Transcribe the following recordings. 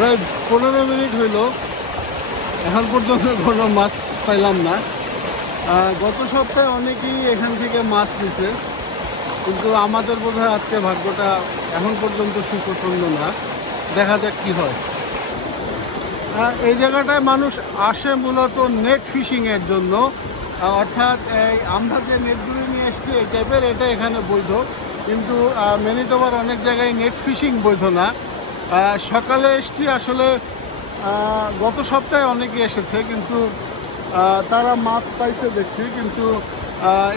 প্রায় 15 মিনিট হইল, এখন পর্যন্ত কোনো মাছ পাইলাম না। গত সপ্তাহে অনেকেই এখান থেকে মাছ নিছে, কিন্তু আমাদের বোধহয় আজকে ভাগ্যটা এখন পর্যন্ত সুপ্রসন্ন না। দেখা যাক কি হয়। এই জায়গাটায় মানুষ আসে মূলত নেট ফিশিংয়ের জন্য, অর্থাৎ আমরা যে নেটগুলি নিয়ে এসছি এই টাইপের, এটা এখানে বৈধ, কিন্তু ম্যানিটোবার অনেক জায়গায় নেট ফিশিং বৈধ না। সকালে এসছি আসলে, গত সপ্তাহে অনেকে এসেছে, কিন্তু তারা মাছ পাইছে দেখছি, কিন্তু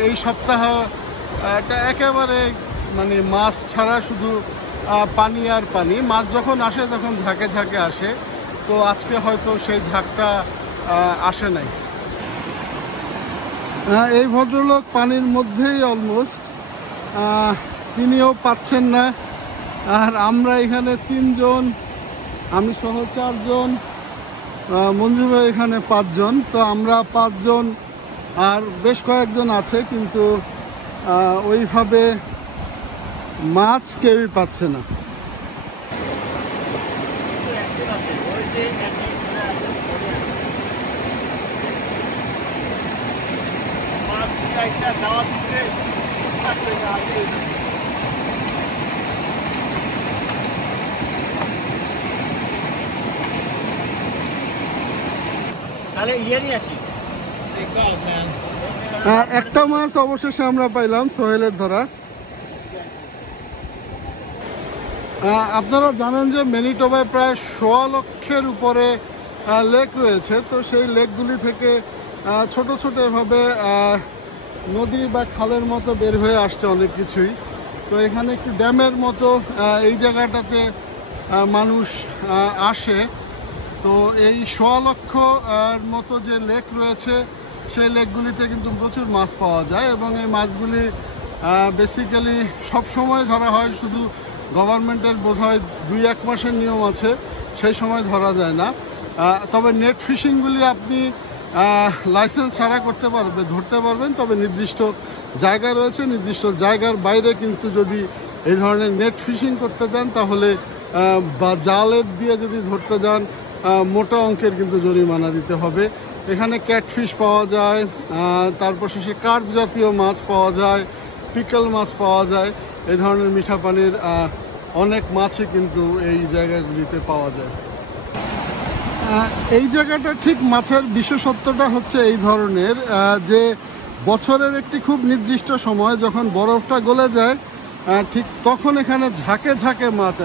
এই সপ্তাহটা একেবারে মানে মাছ ছাড়া, শুধু পানি আর পানি। মাছ যখন আসে তখন ঝাঁকে ঝাঁকে আসে, তো আজকে হয়তো সেই ঝাঁকটা আসে নাই। এই ভদ্রলোক পানির মধ্যেই অলমোস্ট, তিনিও পাচ্ছেন না। আর আমরা এখানে 3 জন, আমি সহ 4 জন, মঞ্জু ভাই এখানে 5 জন, তো আমরা 5 জন, আর বেশ কয়েকজন আছে, কিন্তু ওইভাবে মাছ কেউই পাচ্ছে না। একটা মাছ অবশেষে আমরা পাইলাম, সোহেলের ধরা। আপনারা জানেন যে ম্যানিটোবায় প্রায় 1.25 লক্ষের উপরে লেক রয়েছে, তো সেই লেকগুলি থেকে ছোট ছোট এভাবে নদী বা খালের মতো বের হয়ে আসছে অনেক কিছুই। তো এখানে একটি ড্যামের মতো এই জায়গাটাতে মানুষ আসে। তো এই 1.25 লক্ষ মতো যে লেক রয়েছে, সেই লেকগুলিতে কিন্তু প্রচুর মাছ পাওয়া যায়, এবং এই মাছগুলি বেসিক্যালি সবসময় ধরা হয়, শুধু গভর্নমেন্টের বোধহয় 2-1 মাসের নিয়ম আছে, সেই সময় ধরা যায় না। তবে নেট ফিশিংগুলি আপনি লাইসেন্স ছাড়া ধরতে পারবেন, তবে নির্দিষ্ট জায়গা রয়েছে, নির্দিষ্ট জায়গার বাইরে কিন্তু যদি এই ধরনের নেট ফিশিং করতে যান, তাহলে বা জালের দিয়ে যদি ধরতে যান, মোটা অঙ্কের কিন্তু জরিমানা দিতে হবে। এখানে ক্যাটফিশ পাওয়া যায়, তারপর শেষে কার্প জাতীয় মাছ পাওয়া যায়, পিকল মাছ পাওয়া যায়। এই ধরনের মিঠা পানির অনেক মাছই কিন্তু এই জায়গাগুলিতে পাওয়া যায়। এই জায়গাটা ঠিক মাছের বিশেষত্বটা হচ্ছে এই ধরনের, যে বছরের একটি খুব নির্দিষ্ট সময় যখন বরফটা গলে যায়, ঠিক তখন এখানে ঝাঁকে ঝাঁকে মাছ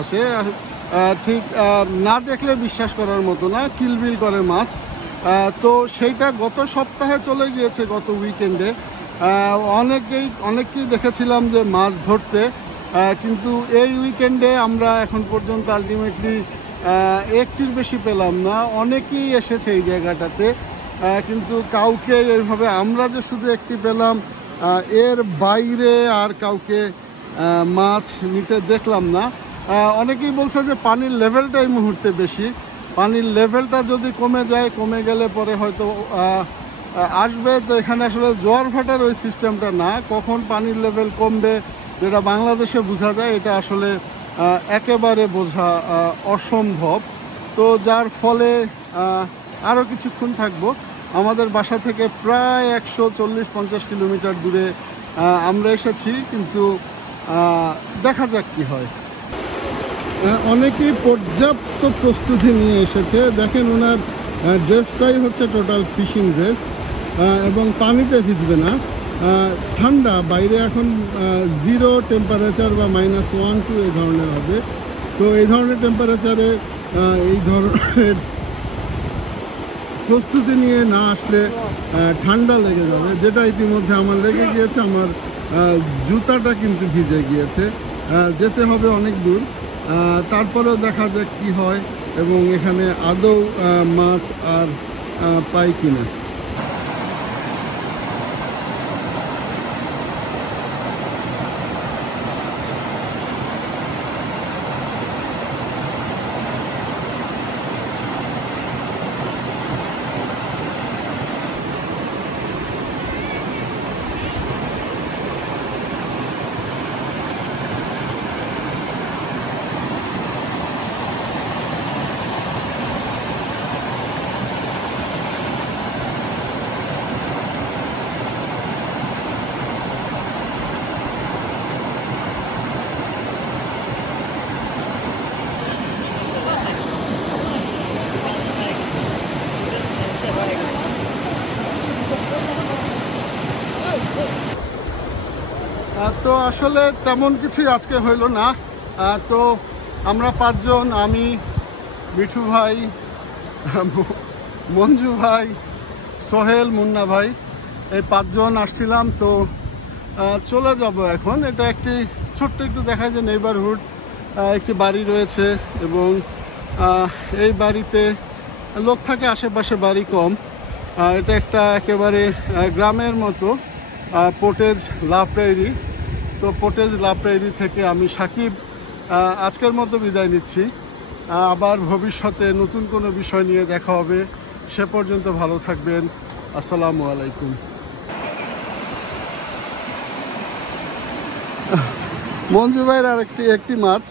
আসে, ঠিক না দেখলে বিশ্বাস করার মতো না, কিলবিল করে মাছ। তো সেইটা গত সপ্তাহে চলে গিয়েছে, গত উইকেন্ডে অনেককেই দেখেছিলাম যে মাছ ধরতে, কিন্তু এই উইকেন্ডে আমরা এখন পর্যন্ত আলটিমেটলি একটির বেশি পেলাম না। অনেকেই এসেছে এই জায়গাটাতে, কিন্তু কাউকে এইভাবে আমরা যে শুধু একটি পেলাম, এর বাইরে আর কাউকে মাছ নিতে দেখলাম না। অনেকেই বলছে যে পানির লেভেলটা এই মুহূর্তে বেশি, পানির লেভেলটা যদি কমে গেলে পরে হয়তো আসবে। তো এখানে আসলে জোয়ার ভাটার ওই সিস্টেমটা না, কখন পানির লেভেল কমবে যেটা বাংলাদেশে বোঝা যায়, এটা আসলে একেবারে বোঝা অসম্ভব। তো যার ফলে আরও কিছুক্ষণ থাকবো। আমাদের বাসা থেকে প্রায় 140-50 কিলোমিটার দূরে আমরা এসেছি, কিন্তু দেখা যাক কি হয়। অনেকেই পর্যাপ্ত প্রস্তুতি নিয়ে এসেছে। দেখেন ওনার ড্রেসটাই হচ্ছে টোটাল ফিশিং ড্রেস, এবং পানিতে ভিজবে না। ঠান্ডা বাইরে এখন 0 টেম্পারেচার বা -1-2 এই ধরনের হবে। তো এই ধরনের টেম্পারেচারে এই ধরনের প্রস্তুতি নিয়ে না আসলে ঠান্ডা লেগে যাবে, যেটা ইতিমধ্যে আমার লেগে গিয়েছে। আমার জুতাটা কিন্তু ভিজে গিয়েছে, যেতে হবে অনেক দূর। তারপরেও দেখা যাক কি হয়, এবং এখানে আদৌ মাছ আর পাই কিনা। তো আসলে তেমন কিছুই আজকে হইল না। তো আমরা 5 জন, আমি, মিঠু ভাই, মঞ্জু ভাই, সোহেল, মুন্না ভাই, এই 5 জন আসছিলাম। তো চলে যাব এখন। এটা একটি ছোট্ট একটু দেখায় যে নেইবারহুড একটি বাড়ি রয়েছে এবং এই বাড়িতে লোক থাকে, আশেপাশে বাড়ি কম। এটা একটা একেবারে গ্রামের মতো পোটেজ লাইব্রেরি। তো পোটেজ লাইব্রেরি থেকে আমি সাকিব আজকের মতো বিদায় নিচ্ছি। আবার ভবিষ্যতে নতুন কোনো বিষয় নিয়ে দেখা হবে। সে পর্যন্ত ভালো থাকবেন। আসসালামু আলাইকুম। মঞ্জু ভাইয়ের আর একটি মাছ।